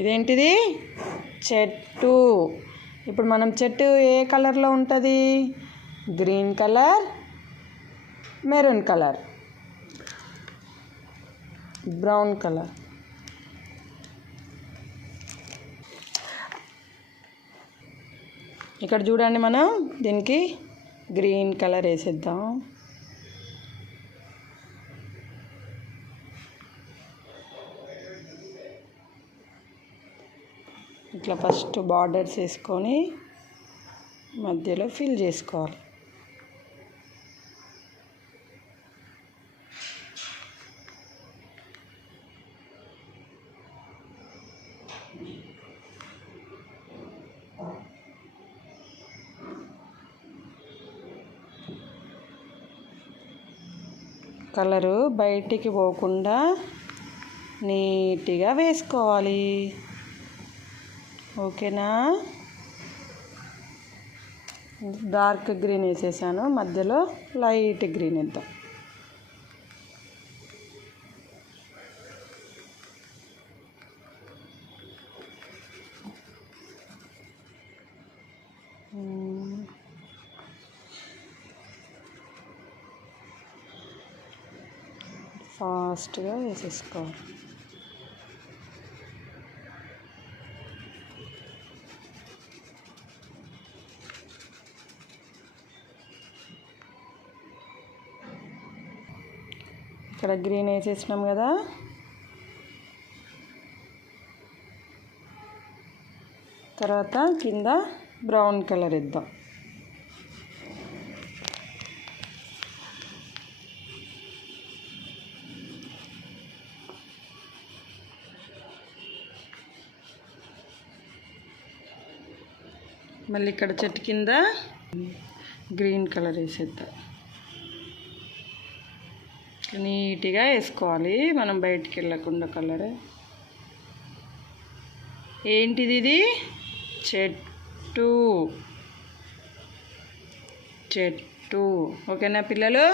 ఇదేంటిది? చెట్టు. ఇప్పుడు మనం చెట్టు ఏ కలర్లో ఉంటుంది? Green colour, maroon colour, brown colour. ఇక్కడ చూడండి, మనం దీనికి గ్రీన్ కలర్ వేసేద్దాం. ఇట్లా ఫస్ట్ బార్డర్స్ వేసుకొని మధ్యలో ఫిల్ చేసుకోవాలి. కలరు బయటికి పోకుండా నీట్గా వేసుకోవాలి. ఓకేనా? డార్క్ గ్రీన్ వేసేసాను, మధ్యలో లైట్ గ్రీన్ వేద్దాం. ఫాస్ట్గా వేసేసుకోవాలి. ఇక్కడ గ్రీన్ వేసేసినాం కదా, తర్వాత కింద బ్రౌన్ కలర్ వేద్దాం. మళ్ళీ ఇక్కడ చెట్టు కింద గ్రీన్ కలర్ వేసేద్దాం. నీట్గా వేసుకోవాలి, మనం బయటికి వెళ్ళకుండా కలర్. ఏంటిది? ఇది చెట్టు. చెట్టు. ఓకేనా పిల్లలు?